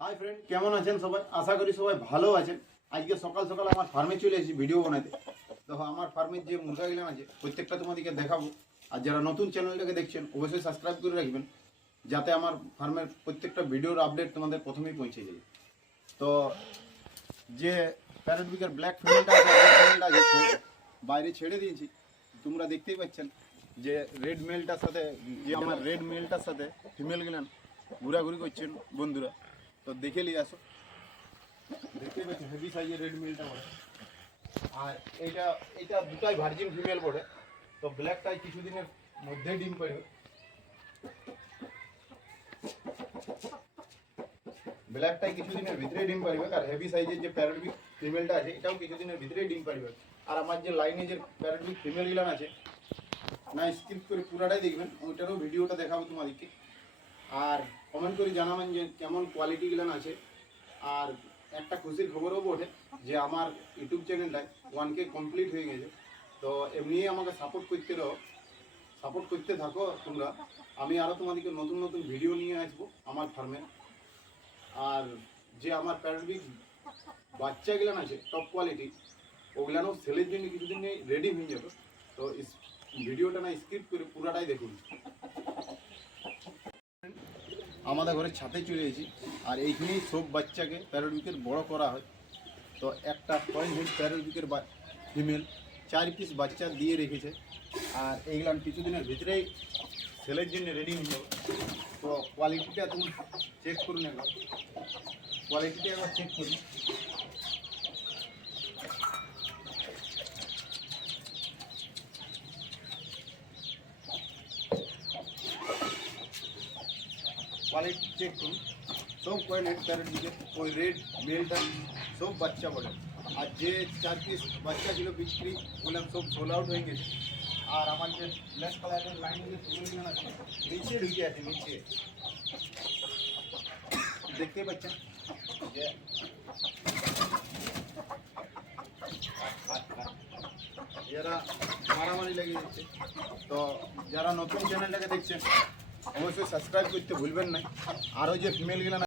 Hi friend, কেমন আছেন সবাই? আশা করি সবাই ভালো আছেন। আজকে সকাল সকাল আমার ফার্মে চলে এসেছি ভিডিও বানাতে। দেখো আমার ফার্মের যে মুরগাগুলো আছে প্রত্যেকটা তোমাদেরকে দেখাবো। আর যারা নতুন চ্যানেলটাকে দেখছেন অবশ্যই সাবস্ক্রাইব করে রাখবেন, যাতে আমার ফার্মের প্রত্যেকটা ভিডিওর আপডেট তোমাদের প্রথমেই পৌঁছে যায়। তো যে প্যারেট বিকের ব্ল্যাক ফিমেলটা আছে বাইরে ছেড়ে দিয়েছি, তোমরা দেখতেই পাচ্ছেন যে রেড মেলটার সাথে আমার রেড মেলটার সাথে ফিমেল গিলান ঘোরাঘুরি করছেন বন্ধুরা। তো দেখে নিয়ে আসো, দেখতে পাচ্ছি হেভি সাইজের রেড মিলটা পড়ে। আর এইটা দুটাই ভার্জিন ফিমেল পড়ে। তো ব্ল্যাকটাই কিছুদিনের মধ্যে ডিম পাড়বে, ব্ল্যাকটাই কিছুদিনের ভিতরে ডিম পাড়বে। আর হেভি সাইজের যে প্যারোটবিক ফিমেলটা আছে এটাও কিছুদিনের ভিতরে ডিম পাড়বে। আর আমার যে লাইনে যে প্যারোটবিক ফিমেল গিলান আছে না, স্কিপ করে পুরাটাই দেখবেন, ওইটারও ভিডিওটা দেখাবো তোমাদেরকে। আর কমেন্ট করে জানাবেন যে কেমন কোয়ালিটি গিলান আছে। আর একটা খুশির খবরও বটে যে আমার ইউটিউব চ্যানেলটায় 1K কমপ্লিট হয়ে গেছে। তো এমনি আমাকে সাপোর্ট করতে থাকো তোমরা। আমি আরও তোমাদেরকে নতুন নতুন ভিডিও নিয়ে আসবো আমার ফার্মে। আর যে আমার প্যারোটবিক বাচ্চাগুলান আছে টপ কোয়ালিটি, ওগুলানও সেলের জন্য কিছুদিন রেডি হয়ে যাবে। তো ভিডিওটা না স্কিপ করে পুরাটাই দেখুন। আমাদের ঘরে ছাদে চলে এসেছি, আর এইখানেই সব বাচ্চাকে প্যারোটবিকের বড় করা হয়। তো একটা পয়েন্ট হেড প্যারোটবিকের ফিমেল 4 পিস বাচ্চা দিয়ে রেখেছে। আর এইগুলান কিছুদিনের ভিতরেই সেলের জন্য রেডি হয়ে যাবে। তো কোয়ালিটিটা তুমি চেক করুন, একবার কোয়ালিটিটা একবার চেক করুন। কোয়ালিটি চেক করুন। সব পয়েন্ট হেড প্যারোটবিকের ওই রেড মেলটা সব বাচ্চা বলে। আর যে 4 পিস বাচ্চা ছিল বিক্রি বললাম সব সোল আউট হয়ে গেছে। আর আমার যে ব্ল্যাক কালারের লাইন যে ফিমেল আছে নিচে ঢুকে আছে, নিচে দেখতেই পাচ্ছেন যে এরা মারামারি লেগে যাচ্ছে। তো যারা নতুন চ্যানেলটাকে দেখছেন অবশ্যই সাবস্ক্রাইব করতে ভুলবেন না। আরও যে ফিমেলগুলো